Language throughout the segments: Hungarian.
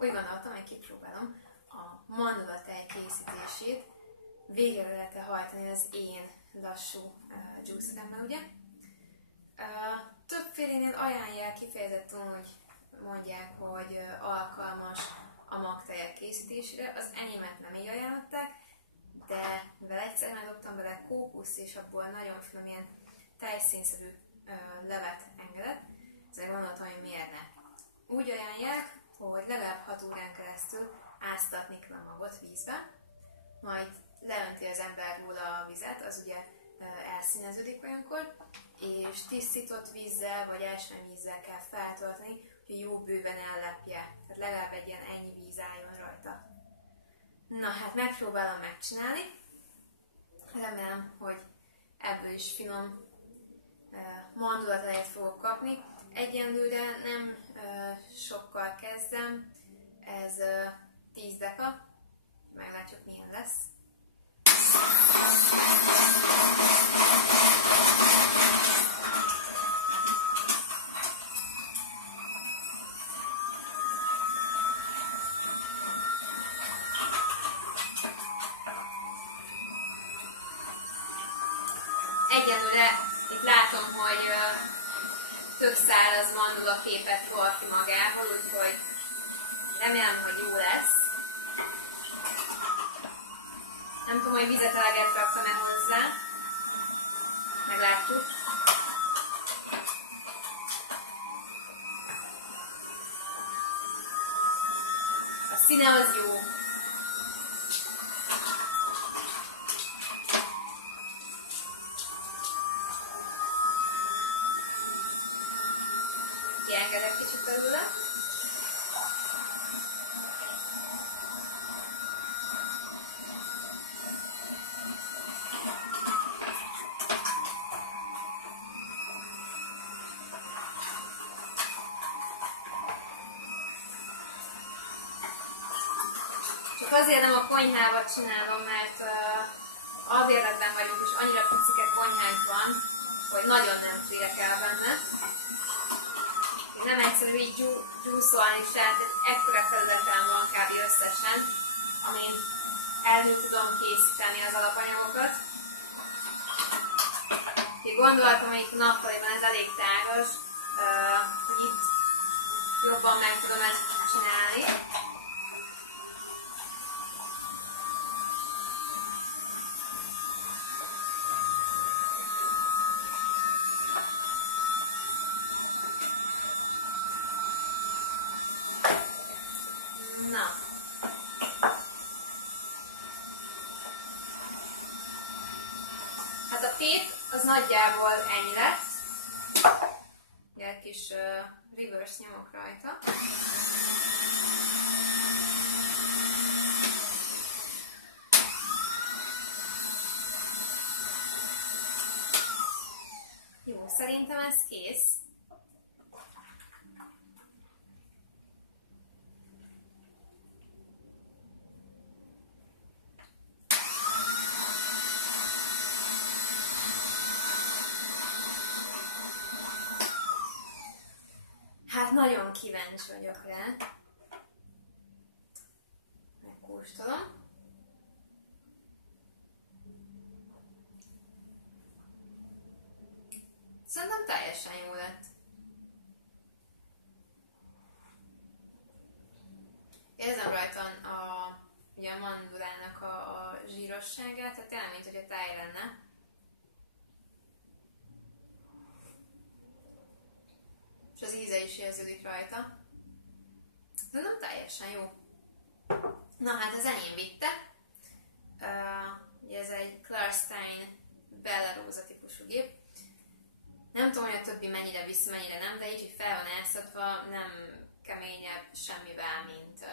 úgy gondoltam, hogy kipróbálom a mandulatej készítését. Végre lehet hajtani az én lassú juiceremmel, ugye? Többfélénél ajánlják, kifejezetten úgy mondják, hogy alkalmas a magtejek készítésére. Az enyémet nem így ajánlották, de mivel egyszer már dobtam bele kókusz, és abból nagyon finom ilyen tejszínszerű levet engedett, ezért gondoltam, hogy miért ne. Úgy ajánlják, hogy legalább 6 órán keresztül áztatni kell a magot vízbe, majd leönti az ember róla a vizet, az ugye elszíneződik olyankor, és tisztított vízzel vagy ásványvízzel kell feltölteni, hogy jó bőven ellepje. Tehát legalább egy ilyen ennyi víz álljon rajta. Na hát megpróbálom megcsinálni. Remélem, hogy ebből is finom mandulatejet fogok kapni. Egyenlőre nem sokkal kezdem, ez 10 deka, meglátjuk milyen lesz. Egyelőre itt látom, hogy tök száraz mandula képet tol ki magából, úgyhogy remélem, hogy jó lesz. Nem tudom, hogy vizet eleget raktam-e hozzá. Meglátjuk. A színe az jó. Kiengedek kicsit belőle. Csak azért nem a konyhába csinálom, mert albérletben vagyunk, és annyira picike konyhánk van, hogy nagyon nem férek el benne. Nem egyszerű így gyúszolni se, tehát ekkora felületen van kb. Összesen, amin elő tudom készíteni az alapanyagokat. Úgyhogy gondoltam, hogy itt nappaliban ez elég tágas, hogy itt jobban meg tudom ezt csinálni. Na. Hát a kép az nagyjából ennyi lett. Egy kis reverse nyomok rajta. Jó, szerintem ez kész. Hát nagyon kíváncsi vagyok rá. Megkóstolom. Szerintem teljesen jó lett. Érzem rajta ugye a mandulának a zsírosságát, tehát tényleg, mint hogy a tej lenne. És az íze is érződik rajta. De nem teljesen jó. Na hát ez enyém vitte. Ez egy Klarstein Bella Rosa típusú gép. Nem tudom, hogy a többi mennyire visz, mennyire nem, de így, hogy fel van elszatva, nem keményebb semmivel, mint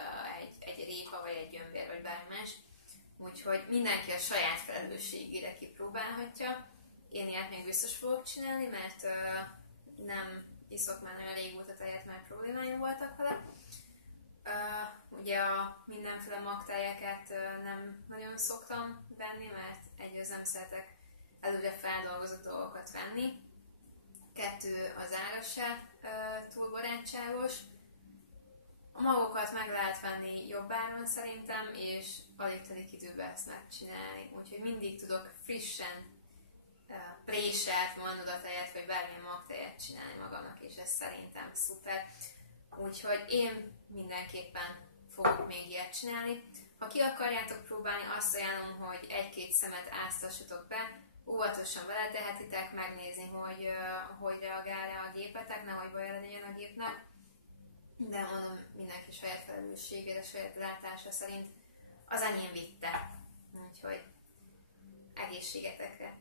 egy répa, vagy egy gyömbér, vagy bármi más. Úgyhogy mindenki a saját felelősségére kipróbálhatja. Én ilyet még biztos fogok csinálni, mert nem iszok már nagyon régóta tejet, mert problémáim voltak vele. Ugye a mindenféle magtejeket nem nagyon szoktam venni, mert egyrészt nem szeretek előre feldolgozott dolgokat venni. 2, az ára se túl barátságos. A magokat meg lehet venni jobb áron szerintem, és alig telik időbe ezt megcsinálni. Úgyhogy mindig tudok frissen préselt mannudatejet, vagy bármilyen magtejet csinálni magamnak, és ez szerintem szuper. Úgyhogy én mindenképpen fogok még ilyet csinálni. Ha ki akarjátok próbálni, azt ajánlom, hogy 1-2 szemet áztassatok be, óvatosan beletehetitek, megnézni, hogy reagál rá a gépetek, nehogy baj legyen a gépnek. De mondom, mindenki saját felelősségére, saját látása szerint az enyém vitte. Úgyhogy egészségetekre!